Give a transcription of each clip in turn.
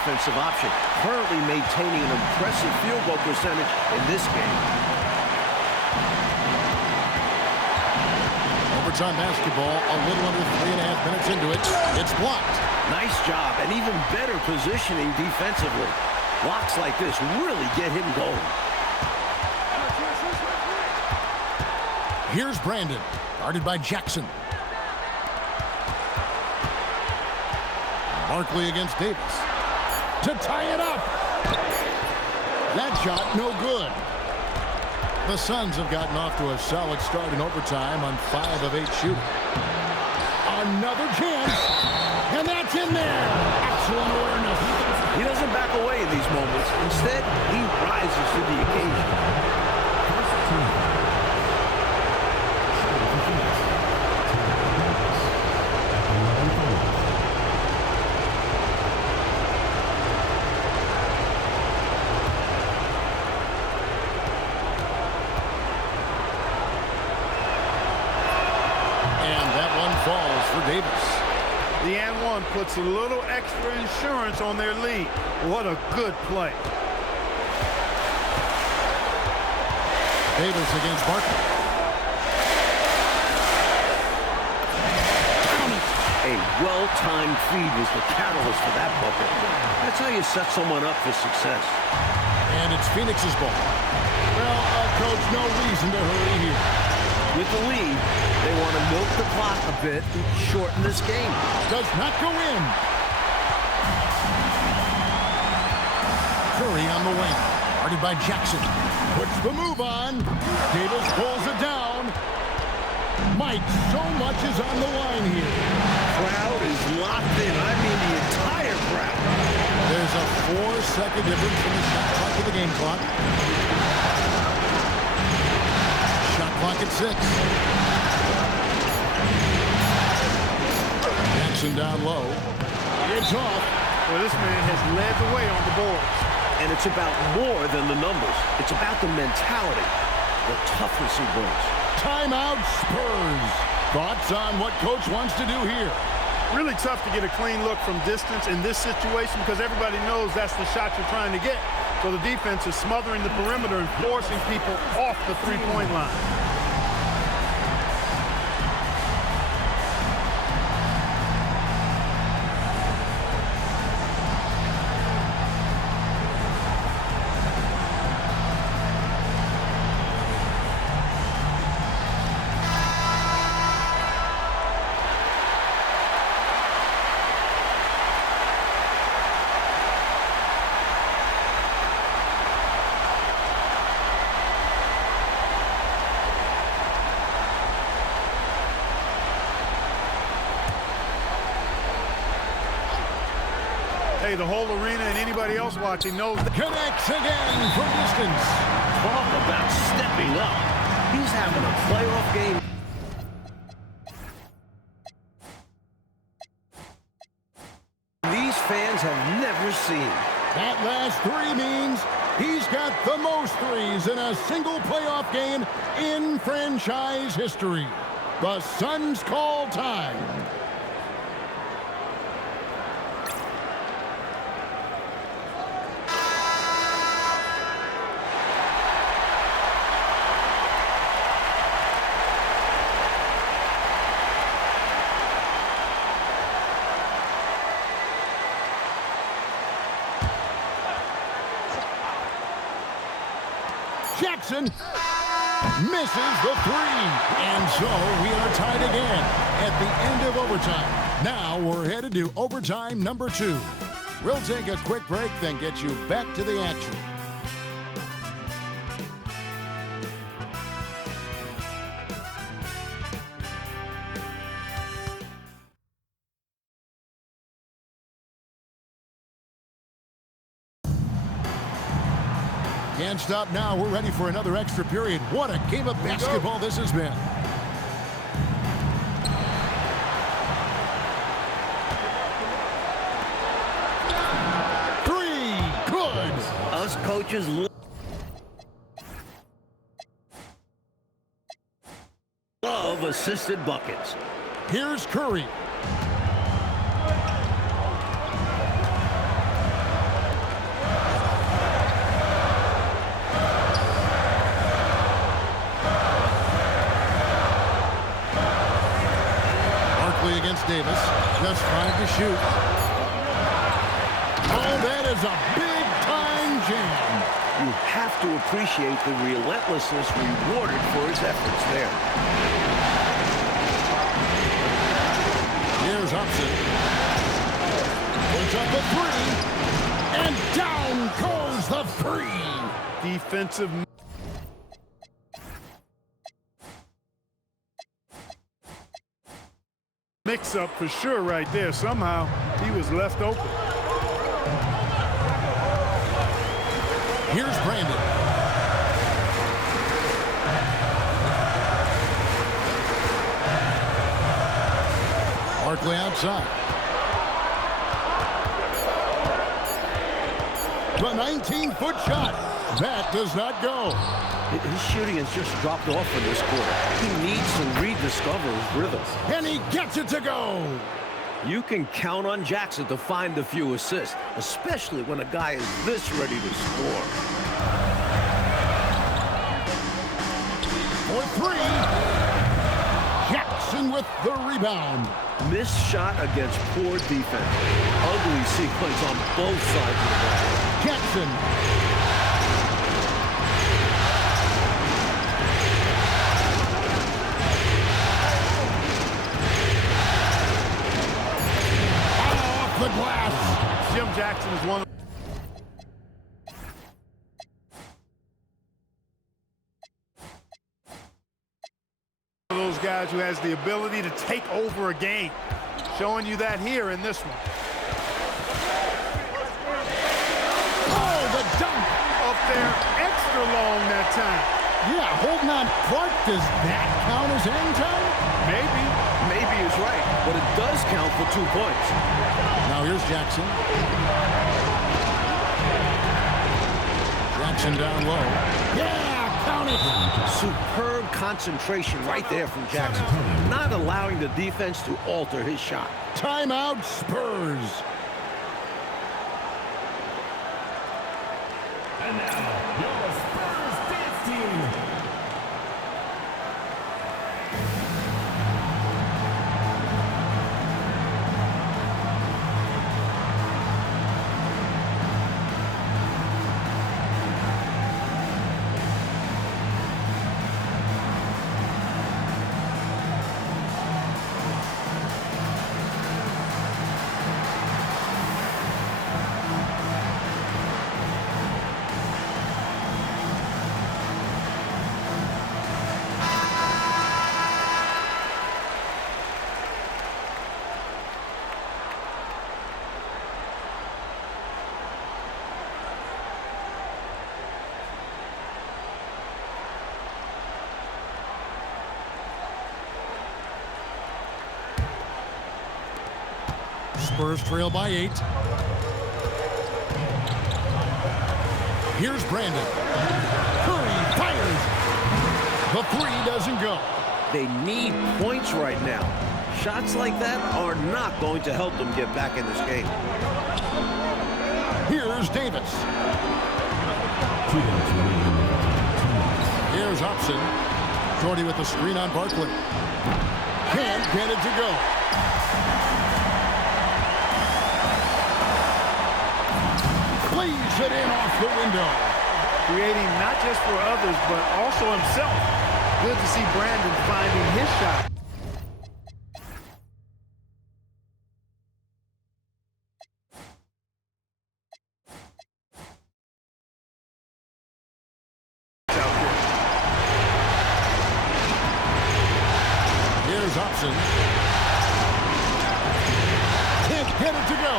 offensive option, currently maintaining an impressive field goal percentage in this game. Overtime basketball, a little under 3.5 minutes into it. It's blocked. Nice job, and even better positioning defensively. Blocks like this really get him going. Here's Brandon, guarded by Jackson. Barkley against Davis. To tie it up. That shot, no good. The Suns have gotten off to a solid start in overtime on 5 of 8 shooting. Another chance, and that's in there. Excellent awareness. He doesn't back away in these moments. Instead, he rises to the occasion. Falls for Davis. The and one puts a little extra insurance on their lead. What a good play. Davis against Barkley. A well-timed feed was the catalyst for that bucket. That's how you set someone up for success. And it's Phoenix's ball. Well, Coach, no reason to hurry here. With the lead, they want to milk the clock a bit and shorten this game. Does not go in. Curry on the wing. Guarded by Jackson. Puts the move on. Davis pulls it down. Mike, so much is on the line here. Crowd is locked in. I mean the entire crowd. There's a 4-second difference from the shot clock to the game clock. Clock at 6. Jackson down low. It's off. Well, this man has led the way on the boards. And it's about more than the numbers. It's about the mentality, the toughness he brings. Timeout Spurs. Thoughts on what Coach wants to do here? Really tough to get a clean look from distance in this situation because everybody knows that's the shot you're trying to get. So the defense is smothering the perimeter and forcing people off the three-point line. Hey, the whole arena and anybody else watching knows that. Connects again from distance. Talk about stepping up. He's having a playoff game. These fans have never seen. That last 3 means he's got the most threes in a single playoff game in franchise history. The Suns call time. Jackson misses the 3. And so we are tied again at the end of overtime. Now we're headed to overtime number 2. We'll take a quick break, then get you back to the action. Can't stop now. We're ready for another extra period. What a game of basketball this has been. Good. Us coaches love assisted buckets. Here's Curry. Davis. Just 5 to shoot. Oh, that is a big-time jam. You have to appreciate the relentlessness rewarded for his efforts there. Here's Upson. Puts up a 3. And down goes the 3. Defensive mix-up for sure right there. Somehow he was left open. Here's Brandon. Barkley outside. The 19-foot shot. That does not go. His shooting has just dropped off in this quarter. He needs to rediscover his rhythm. And he gets it to go. You can count on Jackson to find a few assists, especially when a guy is this ready to score. For 3. Jackson with the rebound. Missed shot against poor defense. Ugly sequence on both sides of the ball. Jackson. The glass. Jim Jackson is one of those guys who has the ability to take over a game. Showing you that here in this one. Oh, the dunk. Up there extra long that time. Yeah, holding on. Clark, does that count as end time? Maybe. Maybe he's right, but it does count for 2 points. Now here's Jackson. Jackson down low. Yeah, count it. Superb concentration right there from Jackson. Not allowing the defense to alter his shot. Timeout, Spurs. And now, your Spurs dance team. Spurs trail by 8. Here's Brandon. Curry fires. The 3 doesn't go. They need points right now. Shots like that are not going to help them get back in this game. Here's Davis. Here's Upson. Jordy with the screen on Barkley. Can't get it to go. Plays it in off the window. Creating not just for others, but also himself. Good to see Brandon finding his shot. Here's Upson. Can't get it to go.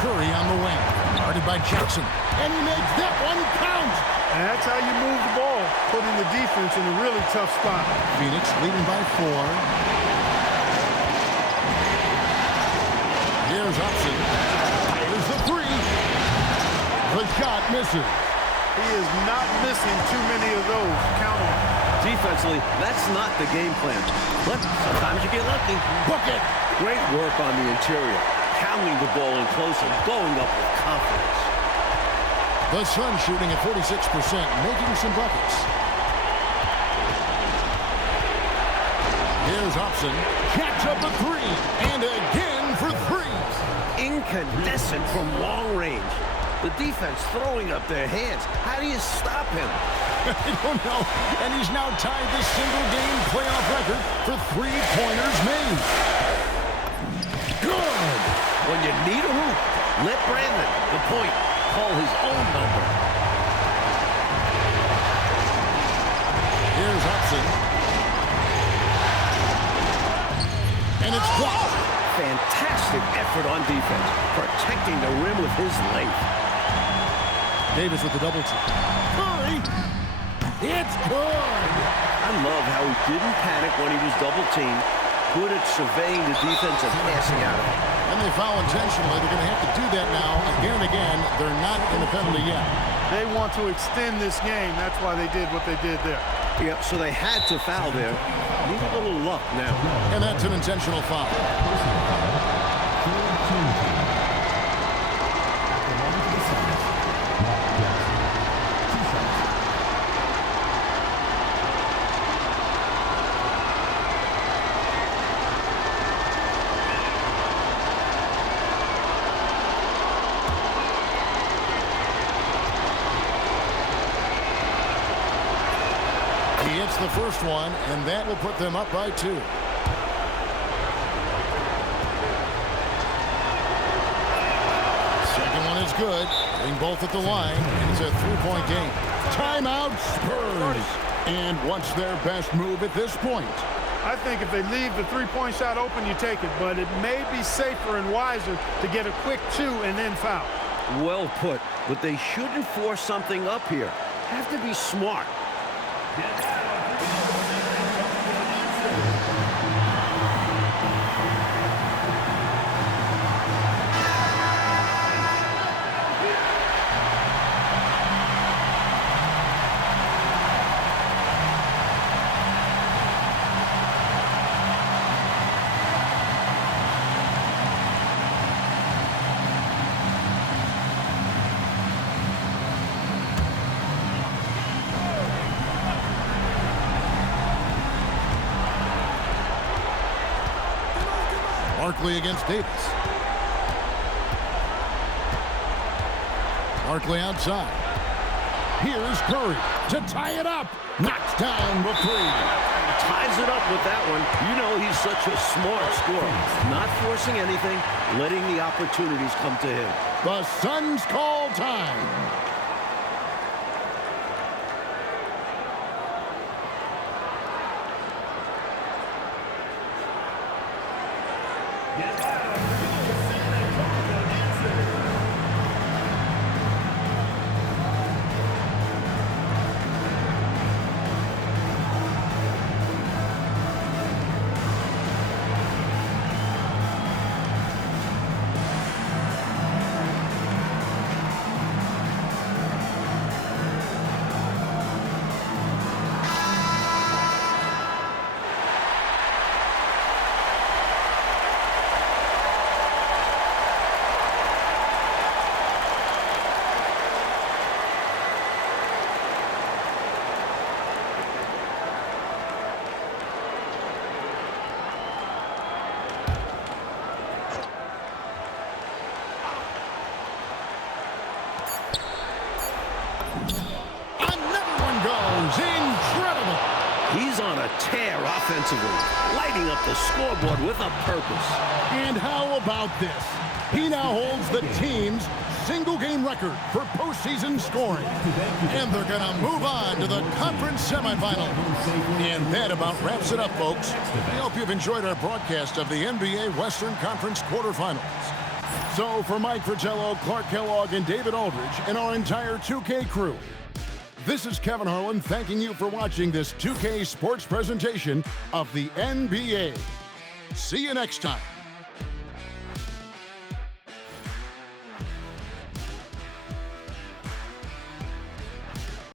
Curry on the wing. Guarded by Jackson. And he makes that one count. And that's how you move the ball, putting the defense in a really tough spot. Phoenix leading by 4. Here's Upson. Here's the 3. The shot misses. He is not missing too many of those. Count on him. Defensively, that's not the game plan. But sometimes you get lucky. Book it. Great work on the interior. Pounding the ball in close and going up with confidence. The Suns shooting at 46%, making some buckets. Here's Upson. Jacks up a three. And again for three. Incandescent from long range. The defense throwing up their hands. How do you stop him? I don't know. And he's now tied the single-game playoff record for three-pointers made. Good. When you need a hoop, let Brandon, the point, call his own number. Here's Upson. And it's blocked. Fantastic effort on defense, protecting the rim with his length. Davis with the double team. Curry. It's good. I love how he didn't panic when he was double teamed. Good at surveying the defense and passing out of it. And they foul intentionally. They're going to have to do that now again and again. They're not in the penalty yet. They want to extend this game. That's why they did what they did there. Yeah, so they had to foul there. Need a little luck now. And that's an intentional foul. He hits the first one, and that will put them up by 2. Second one is good. Hitting both at the line, and it's a 3-point game. Timeout, Spurs. And what's their best move at this point? I think if they leave the three-point shot open, you take it. But it may be safer and wiser to get a quick 2 and then foul. Well put, but they shouldn't force something up here. Have to be smart. Barkley against Davis. Barkley outside. Here's Curry to tie it up. Knocks down the three. Ties it up with that one. You know he's such a smart scorer. Not forcing anything, letting the opportunities come to him. The Suns call time. He's on a tear offensively, lighting up the scoreboard with a purpose. And how about this? He now holds the team's single-game record for postseason scoring. And they're going to move on to the conference semifinals. And that about wraps it up, folks. We hope you've enjoyed our broadcast of the NBA Western Conference quarterfinals. So for Mike Fratello, Clark Kellogg, and David Aldridge, and our entire 2K crew, this is Kevin Harlan thanking you for watching this 2K sports presentation of the NBA. See you next time.